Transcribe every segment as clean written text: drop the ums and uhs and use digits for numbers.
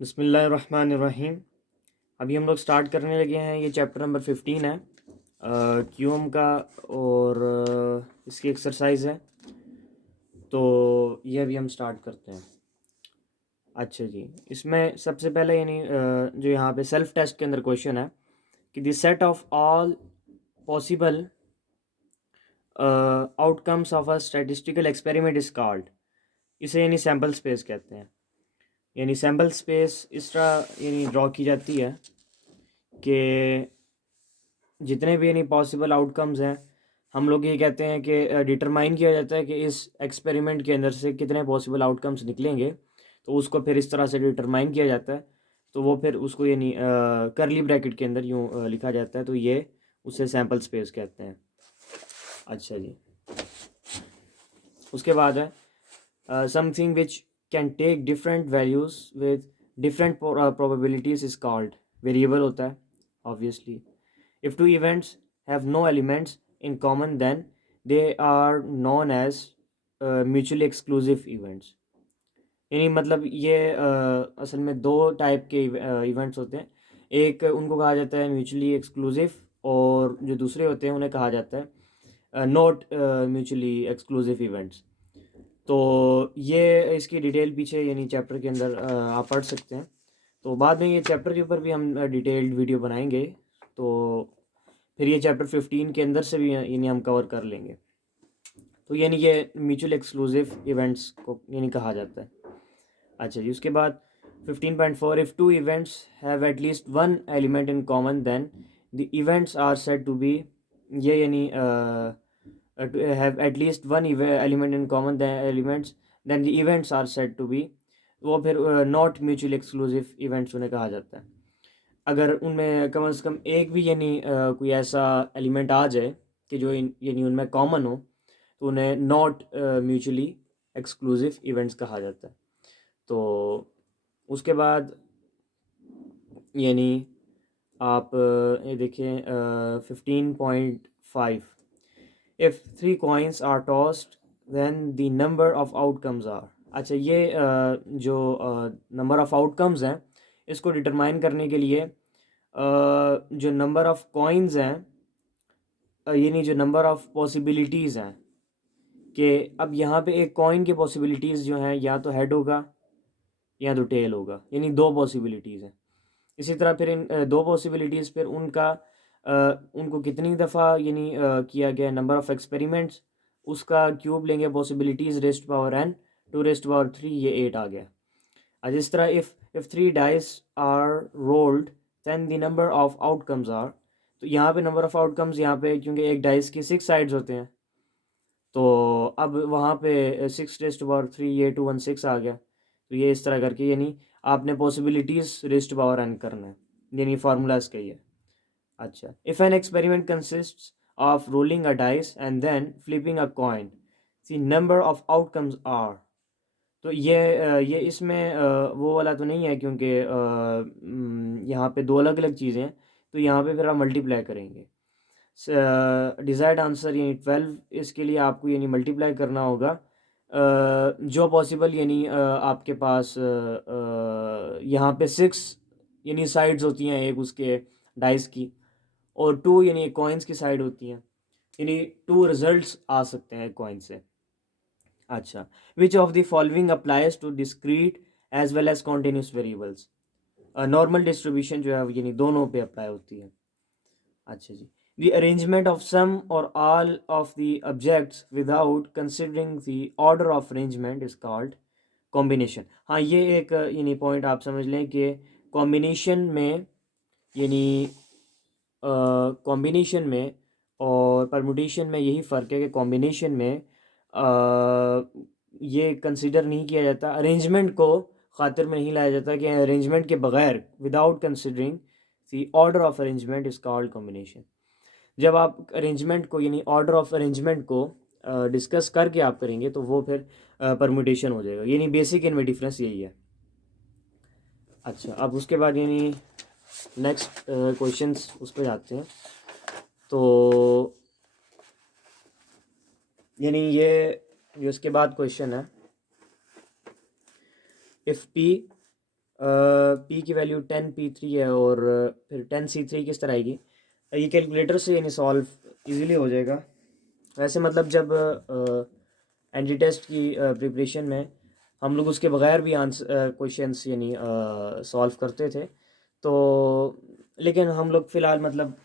बिस्मिल्लाहिर्रहमानिर्रहीम। अभी हम लोग स्टार्ट करने लगे हैं। ये चैप्टर नंबर 15 है क्यूम का, और इसकी एक्सरसाइज है। तो ये अभी हम स्टार्ट करते हैं। अच्छा जी, इसमें सबसे पहले जो यहाँ पे सेल्फ टेस्ट के अंदर क्वेश्चन है कि the set of all possible outcomes of a statistical experiment is called. इसे सैम्पल स्पेस कहते हैं। सैम्पल स्पेस इस तरह ड्रॉ की जाती है कि जितने भी पॉसिबल आउटकम्स हैं, हम लोग ये कहते हैं कि डिटरमाइन किया जाता है कि इस एक्सपेरिमेंट के अंदर से कितने पॉसिबल आउटकम्स निकलेंगे। तो उसको फिर इस तरह से डिटरमाइन किया जाता है। तो वो फिर उसको करली ब्रैकेट के अंदर यूँ लिखा जाता है। तो ये उसे सैम्पल स्पेस कहते हैं। अच्छा जी, उसके बाद है something which can take different values with different probabilities is called. Variable होता है obviously. If two events have no elements in common, then they are known as mutually exclusive events. मतलब ये असल में दो टाइप के इवेंट्स होते हैं। एक उनको कहा जाता है म्यूचुअली एक्सक्लूसिव, और जो दूसरे होते हैं उन्हें कहा जाता है नॉट म्यूचुअली एक्सक्लूसिव इवेंट्स। तो ये इसकी डिटेल पीछे चैप्टर के अंदर आप पढ़ सकते हैं। तो बाद में ये चैप्टर के ऊपर भी हम डिटेल्ड वीडियो बनाएंगे। तो फिर ये चैप्टर 15 के अंदर से भी हम कवर कर लेंगे। तो ये म्यूचुअल एक्सक्लूसिव इवेंट्स को कहा जाता है। अच्छा जी, उसके बाद 15.4 if two events have at least one element in common then the events are said to be. ये have at least one element in common elements then the events are said to be. वो फिर not mutual exclusive events उन्हें कहा जाता है। अगर उनमें कम से कम एक भी कोई ऐसा एलिमेंट आ जाए कि जो उनमें कॉमन हो, तो उन्हें नॉट म्यूचुअली एक्सक्लूसिव इवेंट्स कहा जाता है। तो उसके बाद आप ये देखें 15.5 if three coins are tossed then the number of outcomes are. अच्छा, ये जो नंबर ऑफ आउटकम्स हैं, इसको डिटरमाइन करने के लिए जो नंबर ऑफ कॉइन्स हैं, जो नंबर ऑफ पॉसिबिलिटीज़ हैं, कि अब यहाँ पे एक कॉइन की पॉसिबिलिटीज़ जो हैं, या तो हेड होगा या तो टेल होगा। दो पॉसिबिलिटीज़ हैं। इसी तरह फिर इन दो पॉसिबिलिटीज़ फिर उनको कितनी दफ़ा किया गया, नंबर ऑफ़ एक्सपेरिमेंट्स, उसका क्यूब लेंगे, possibilities rest power n, two rest power 3, ये 8 आ गया। आज इस तरह if three dice are rolled then the number of outcomes are. तो यहाँ पे नंबर ऑफ़ आउटकम्स, यहाँ पे क्योंकि एक डाइस की 6 साइड्स होते हैं, तो अब वहाँ पे 6 रेस्ट पावर 3, ये 216 आ गया। तो ये इस तरह करके आपने पॉसिबिलिटीज़ रेस्ट पावर n करना है। फार्मूला इसका ही है। अच्छा, if an experiment consists of rolling a dice and then flipping a coin, the number of outcomes are. तो ये इसमें वो वाला तो नहीं है, क्योंकि यहाँ पे दो अलग अलग चीज़ें हैं। तो यहाँ पे फिर आप मल्टीप्लाई करेंगे। डिज़ायर्ड आंसर 12, इसके लिए आपको मल्टीप्लाई करना होगा जो पॉसिबल आपके पास यहाँ पे 6 साइड्स होती हैं एक उसके डाइस की, और 2 कॉइन्स की साइड होती हैं। 2 रिजल्ट्स आ सकते हैं कॉइन से। अच्छा, which of the following applies to discrete as well as continuous variables. Normal distribution जो है दोनों पे अप्लाई होती है। अच्छा जी, the arrangement of some or all of the objects without considering the order of arrangement is called combination। हाँ, ये एक पॉइंट आप समझ लें कि कॉम्बिनेशन में कॉम्बिनेशन में और परमुटेशन में यही फ़र्क है कि कॉम्बिनेशन में ये कंसिडर नहीं किया जाता, अरेंजमेंट को ख़ातिर में नहीं लाया जाता कि अरेंजमेंट के बगैर, without considering the order of arrangement is called combination. जब आप अरेंजमेंट को ऑर्डर ऑफ अरेंजमेंट को डिस्कस करके आप करेंगे, तो वो फिर परमुटेशन हो जाएगा। बेसिक इनमें डिफरेंस यही है। अच्छा, अब उसके बाद नेक्स्ट क्वेश्चंस उस पर जाते हैं। तो ये उसके बाद क्वेश्चन है, इफ़ पी पी की वैल्यू 10p3 है और फिर 10c3 किस तरह आएगी, ये कैलकुलेटर से यानी सॉल्व इजीली हो जाएगा। वैसे मतलब जब एंट्री टेस्ट की प्रिपरेशन में हम लोग उसके बगैर भी आंसर क्वेश्चंस यानी सॉल्व करते थे, तो लेकिन हम लोग फ़िलहाल मतलब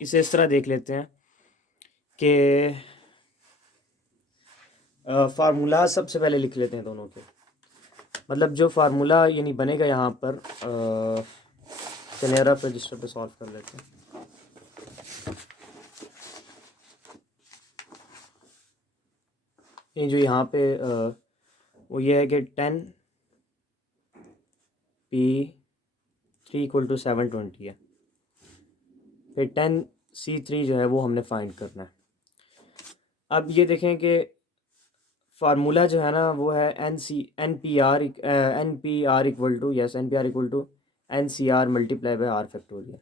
इसे इस तरह देख लेते हैं कि फार्मूला सबसे पहले लिख लेते हैं दोनों के। मतलब जो फार्मूला यानी बनेगा यहाँ पर चलिए रफ रजिस्टर पे सॉल्व कर लेते हैं। ये जो यहाँ पे वो ये है कि 10p3 = 720 है। फिर 10c3 जो है वो हमने फाइंड करना है। अब ये देखें कि फार्मूला जो है ना वो है NPR = NCR multiply by R factorial.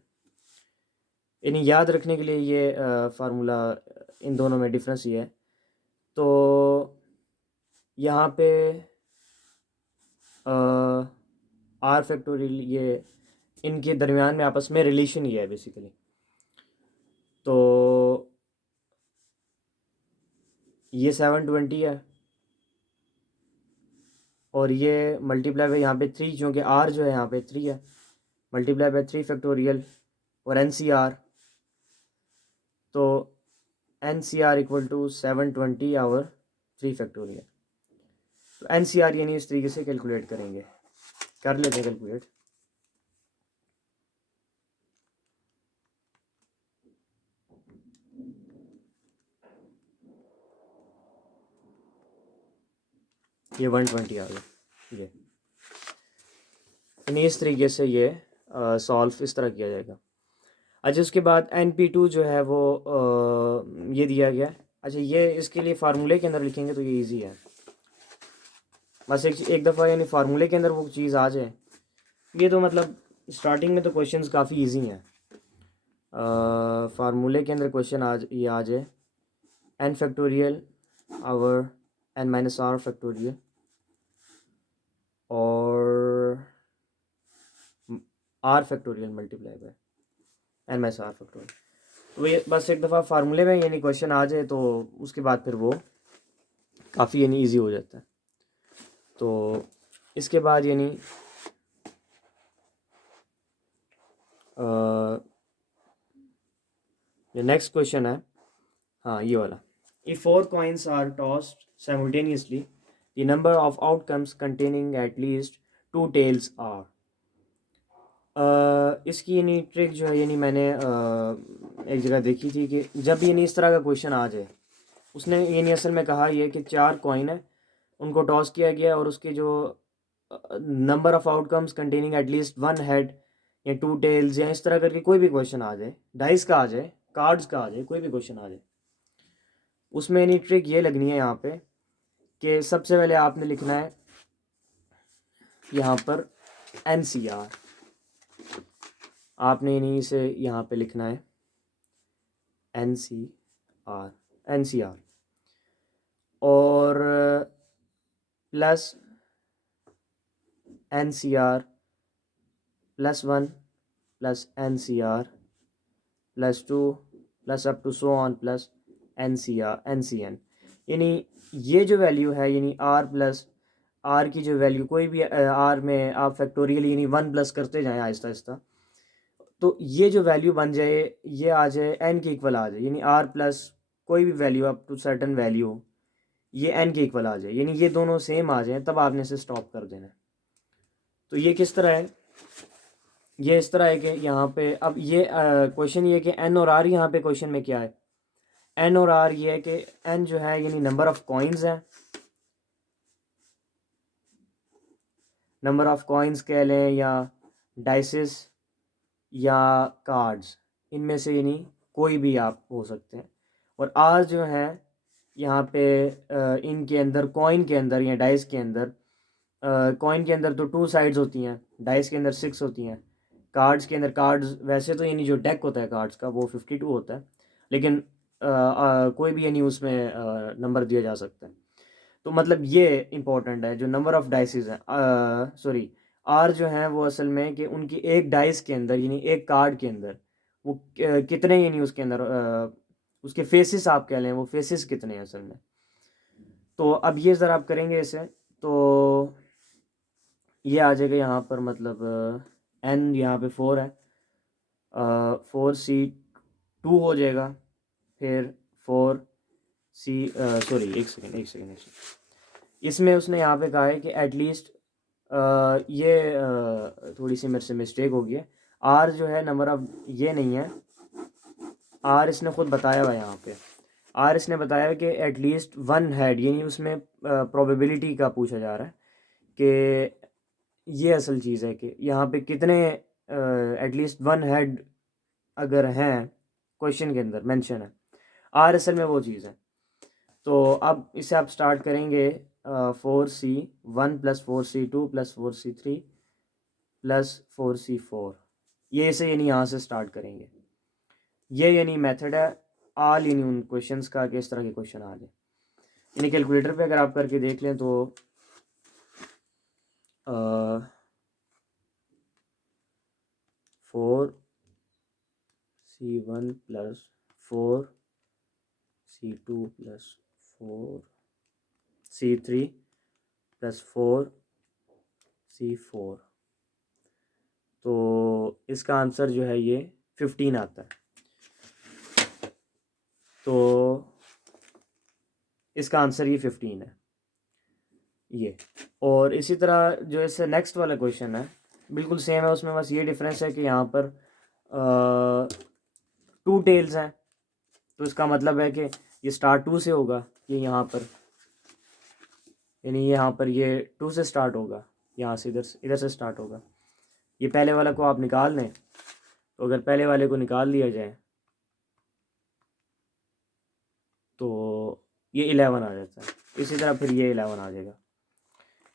यानी याद रखने के लिए ये फार्मूला इन दोनों में डिफरेंस ये है। तो यहाँ पे R फैक्टोरियल ये इनके दरमियान में आपस में रिलेशन ही है बेसिकली। तो ये 720 है और ये मल्टीप्लाई बाय यहाँ पे 3, क्योंकि R जो है यहाँ पे 3 है, मल्टीप्लाई बाय 3 फैक्टोरियल और NCR, तो NCR = 720 आवर 3 फैक्टोरियल। तो NCR यानी इस तरीके से कैलकुलेट करेंगे, कर लेते हैं कैलकुलेट। ये 120 आ गया। ये यानी इस तरीके से ये सॉल्व इस तरह किया जाएगा। अच्छा उसके बाद NP2 जो है वो ये दिया गया। अच्छा ये इसके लिए फार्मूले के अंदर लिखेंगे तो ये इजी है, बस एक दफ़ा यानी फार्मूले के अंदर वो चीज़ आ जाए। ये तो मतलब स्टार्टिंग में तो क्वेश्चंस काफ़ी इजी हैं। फार्मूले के अंदर क्वेश्चन ये आ जाए n factorial over n - R factorial और R factorial multiply by n - R factorial. तो ये बस एक दफ़ा फार्मूले में यानी क्वेश्चन आ जाए तो उसके बाद फिर वो काफ़ी यानी ईजी हो जाता है। तो इसके बाद यानी ये नेक्स्ट क्वेश्चन है, हाँ ये वाला। If 4 coins are tossed simultaneously, the number of outcomes containing at least 2 tails are। इसकी यानी ट्रिक जो है यानी मैंने एक जगह देखी थी कि जब यानी इस तरह का क्वेश्चन आ जाए, उसने यानी असल में कहा ये कि 4 कॉइन है, उनको टॉस किया गया और उसके जो number of outcomes containing at least 1 head या 2 टेल्स या इस तरह करके कोई भी क्वेश्चन आ जाए, डाइस का आ जाए, कार्ड्स का आ जाए, कोई भी क्वेश्चन आ जाए, उसमें यानी ट्रिक ये लगनी है यहाँ पे कि सबसे पहले आपने लिखना है यहाँ पर NCR। आपने यानी इसे यहाँ पे लिखना है NCR और plus NCR +1 plus NCR +2 plus up to so on plus NCN। यानी ये जो वैल्यू है यानी R की जो वैल्यू कोई भी R में आप फैक्टोरियल यानी 1 प्लस करते जाएं आहिस्ता आहिस्ता, तो ये जो वैल्यू बन जाए ये आ जाए n के इक्वल आ जाए, यानी R प्लस कोई भी value up to certain value ये n के इक्वल आ जाए, यानी ये दोनों सेम आ जाए, तब आपने इसे स्टॉप कर देना है। तो ये किस तरह है, ये इस तरह है कि यहाँ पे अब ये क्वेश्चन ये कि n और R यहाँ पे क्वेश्चन में क्या है, n और R ये है कि n जो है यानी नंबर ऑफ कॉइन्स हैं, नंबर ऑफ कॉइन्स कह लें या डाइसेस या कार्ड्स, इनमें से यानी कोई भी आप हो सकते हैं। और R जो है यहाँ पे इनके अंदर कॉइन के अंदर या डाइस के अंदर, कॉइन के अंदर तो 2 साइड्स होती हैं, डाइस के अंदर 6 होती हैं, कार्ड्स के अंदर कार्ड्स वैसे तो यानी जो डेक होता है कार्ड्स का वो 52 होता है, लेकिन कोई भी यानी उसमें नंबर दिया जा सकता है। तो मतलब ये इम्पोर्टेंट है जो नंबर ऑफ डाइसेस हैं, सॉरी आर जो हैं वो असल में कि उनकी एक डाइस के अंदर यानी एक कार्ड के अंदर वो कितने यानी उसके अंदर उसके फेसिस आप कह लें, वो फेसिस कितने हैं असल में। तो अब ये ज़रा आप करेंगे इसे, तो ये आ जाएगा यहाँ पर, मतलब एन यहाँ पे 4 है, 4C2 हो जाएगा, फिर 4C, सॉरी एक सेकेंड एक सेकेंड एक सेकेंड, इसमें उसने यहाँ पे कहा है कि एटलीस्ट ये थोड़ी सी मेरे से मिस्टेक हो गई है, आर जो है नंबर ऑफ ये नहीं है, आर इसने ख़ुद बताया हुआ है यहाँ पे, आर इसने बताया कि एटलीस्ट वन हेड, यानी उसमें प्रोबेबिलिटी का पूछा जा रहा है कि ये असल चीज़ है कि यहाँ पे कितने एटलीस्ट वन हेड अगर हैं क्वेश्चन के अंदर मेंशन है, आर असल में वो चीज़ है। तो अब इसे आप स्टार्ट करेंगे 4C1 + 4C2 + 4C3 + 4C4, ये इसे यानी यहाँ से स्टार्ट करेंगे। ये यानी मेथड है आल यानी उन क्वेश्चंस का कि इस तरह के क्वेश्चन आ जाए। यानी कैलकुलेटर पे अगर आप करके देख लें तो 4C1 + 4C2 + 4C3 + 4C4, तो इसका आंसर जो है ये 15 आता है। तो इसका आंसर ये 15 है ये। और इसी तरह जो इससे नेक्स्ट वाला क्वेश्चन है बिल्कुल सेम है, उसमें बस ये डिफरेंस है कि यहाँ पर 2 टेल्स हैं, तो इसका मतलब है कि ये स्टार्ट 2 से होगा, ये यहाँ पर यानी यहाँ पर ये 2 से स्टार्ट होगा, यहाँ से इधर से स्टार्ट होगा। ये पहले वाला को आप निकाल लें, तो अगर पहले वाले को निकाल लिया जाए तो ये 11 आ जाता है, इसी तरह फिर ये 11 आ जाएगा।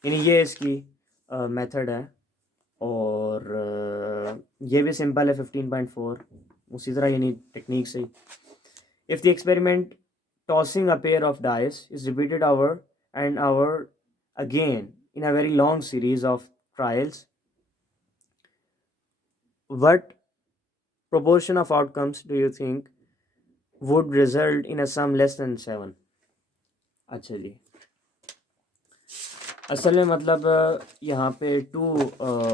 यानी ये इसकी मेथड है, और ये भी सिंपल है 15.4 उसी तरह यानी टेक्निक से। If the experiment tossing a pair of dice is repeated over and over again in a very long series of trials, what proportion of outcomes do you think would result in a sum less than 7? अच्छा जी, असल में मतलब यहाँ पे 2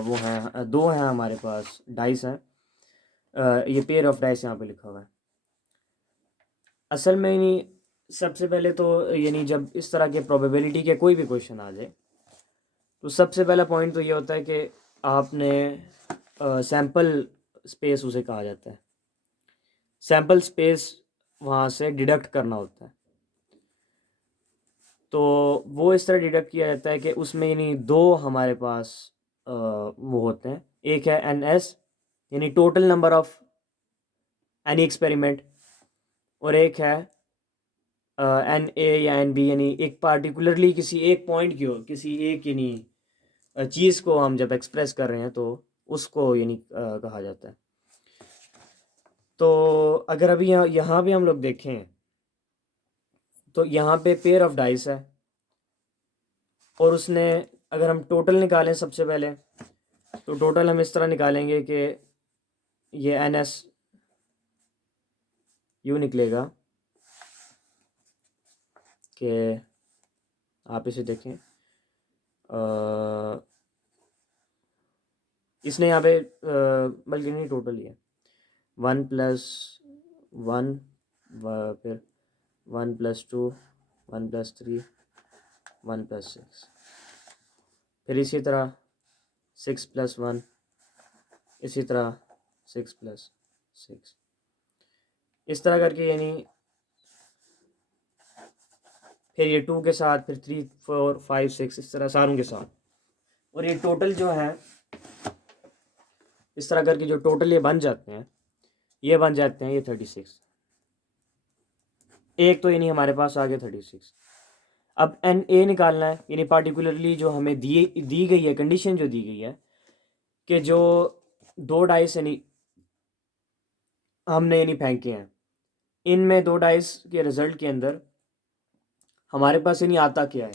वो हैं, 2 हैं हमारे पास डाइस हैं, ये पेयर ऑफ डाइस यहाँ पे लिखा हुआ है। असल में यानी सबसे पहले तो यानी जब इस तरह के प्रोबेबिलिटी के कोई भी क्वेश्चन आ जाए तो सबसे पहला पॉइंट तो ये होता है कि आपने सैम्पल स्पेस उसे कहा जाता है, सैम्पल स्पेस वहाँ से डिडक्ट करना होता है। तो वो इस तरह डिडक्ट किया जाता है कि उसमें यानी 2 हमारे पास वो होते हैं, एक है NS यानी total number of any experiment, और एक है NA या NB यानी एक पार्टिकुलरली किसी एक पॉइंट की हो, किसी एक यानी चीज़ को हम जब एक्सप्रेस कर रहे हैं तो उसको यानी कहा जाता है। तो अगर अभी यहाँ भी हम लोग देखें तो यहाँ पे पेयर ऑफ डाइस है, और उसने अगर हम टोटल निकालें सबसे पहले, तो टोटल हम इस तरह निकालेंगे कि ये NS यूँ निकलेगा कि आप इसे देखें, इसने यहाँ पे बल्कि नहीं टोटल ही है 1 + 1, फिर 1 + 2, 1 + 3, 1 + 6, फिर इसी तरह 6 + 1, इसी तरह 6 + 6, इस तरह करके यानी फिर ये 2 के साथ, फिर 3, 4, 5, 6 इस तरह सारों के साथ, और ये टोटल जो है इस तरह करके जो टोटल ये बन जाते हैं, ये बन जाते हैं ये 36। एक तो यानी हमारे पास आ गया 36। अब NA निकालना है, यानी पार्टिकुलरली जो हमें दी गई है कंडीशन जो दी गई है कि जो 2 डाइस यानी हमने यानी फेंके हैं, इनमें 2 डाइस के रिज़ल्ट के अंदर हमारे पास यानी आता क्या है।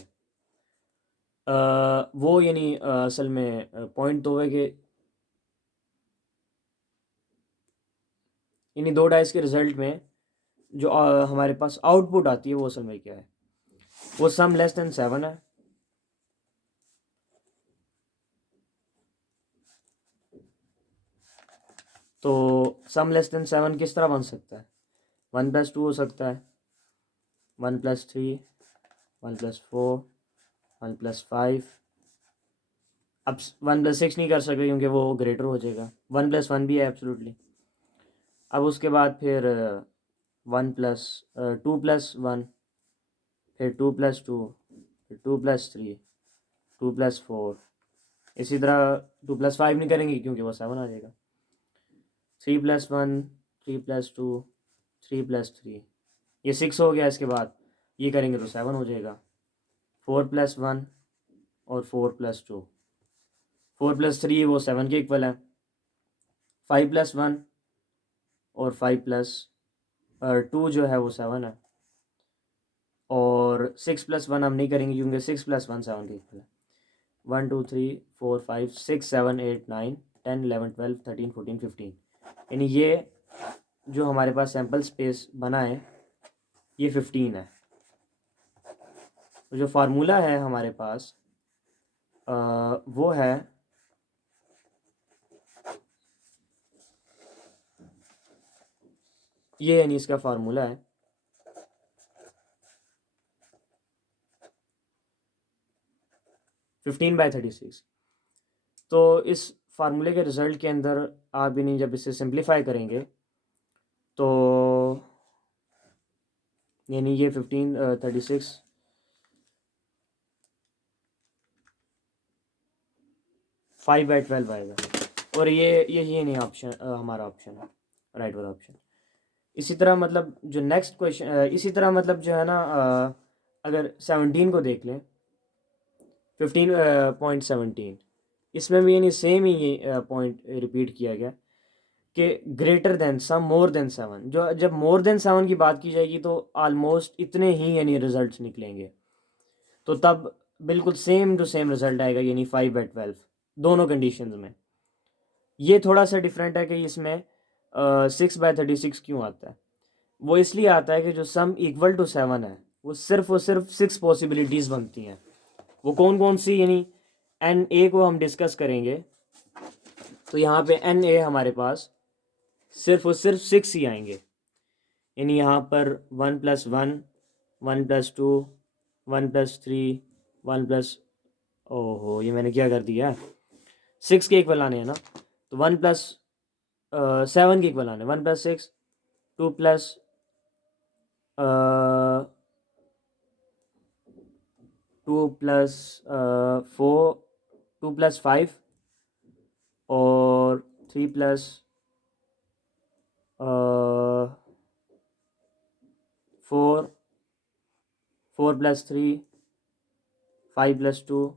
वो यानी असल में पॉइंट तो है कि यानी दो डाइस के रिज़ल्ट में जो हमारे पास आउटपुट आती है वो असल में क्या है, वो सम लेस देन 7 है। तो सम लेस देन 7 किस तरह बन सकता है, 1+2 हो सकता है, 1+3, 1+4, 1+5। अब 1+6 नहीं कर सकते क्योंकि वो ग्रेटर हो जाएगा, 1+1 भी है एब्सोल्युटली। अब उसके बाद फिर 2+1, फिर 2+2, फिर 2+3, 2+4, इसी तरह 2+5 नहीं करेंगे क्योंकि वो 7 आ जाएगा। 3+1, 3+2, 3+3, ये 6 हो गया। इसके बाद ये करेंगे तो 7 हो जाएगा। 4+1 और 4+2, 4+3 वो 7 के इक्वल है। 5+1 और 5+2 जो है वो 7 है। और 6+1 हम नहीं करेंगे क्योंकि 6+1 7 के इक्वल है। 1 2 3 4 5 6 7 8 9 10 11 12 13 14 15, यानी ये जो हमारे पास सैम्पल स्पेस बना है ये 15 है। तो जो फार्मूला है हमारे पास वो है ये, यानी इसका फार्मूला है 15/36। तो इस फार्मूले के रिज़ल्ट के अंदर आप यानी जब इसे सिंप्लीफाई करेंगे तो यानी ये 1536 5/12 आएगा। और ये नहीं ऑप्शन हमारा ऑप्शन है, राइट वाला ऑप्शन। इसी तरह मतलब जो नेक्स्ट क्वेश्चन इसी तरह मतलब जो है ना अगर 17 को देख लें, 15.17, इसमें भी यानी सेम ही ये पॉइंट रिपीट किया गया कि greater then some more than 7। जो जब मोर देन 7 की बात की जाएगी तो आलमोस्ट इतने ही यानी रिजल्ट्स निकलेंगे। तो तब बिल्कुल सेम टू सेम रिजल्ट आएगा, यानी 5/12 दोनों कंडीशंस में। ये थोड़ा सा डिफरेंट है कि इसमें 6/36 क्यों आता है। वो इसलिए आता है कि जो सम इक्वल टू 7 है वो सिर्फ 6 पॉसिबिलिटीज़ बनती हैं। वो कौन कौन सी, यानी NA को हम डिस्कस करेंगे तो यहाँ पे NA हमारे पास सिर्फ 6 ही आएंगे। यानी यहाँ पर 1+1, 1+2, 1+3, 1+, ओहो ये मैंने क्या कर दिया, 6 के इक्वल आने हैं ना, तो 1+7 के इक्वल आने, 1+6, 2+4, 2+5 और 3+4, 4+3, 5+2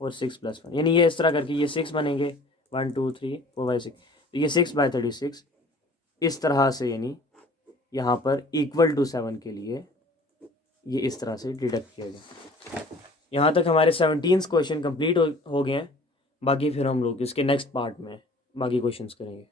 और 6+1, यानी ये इस तरह करके ये 6 बनेंगे, 1 2 3 4 5 6। तो ये 6/36 इस तरह से, यानी यहाँ पर इक्वल टू 7 के लिए ये इस तरह से डिडक्ट किया गया। यहाँ तक हमारे 17 क्वेश्चन कंप्लीट हो गए हैं। बाकी फिर हम लोग इसके नेक्स्ट पार्ट में बाकी क्वेश्चंस करेंगे।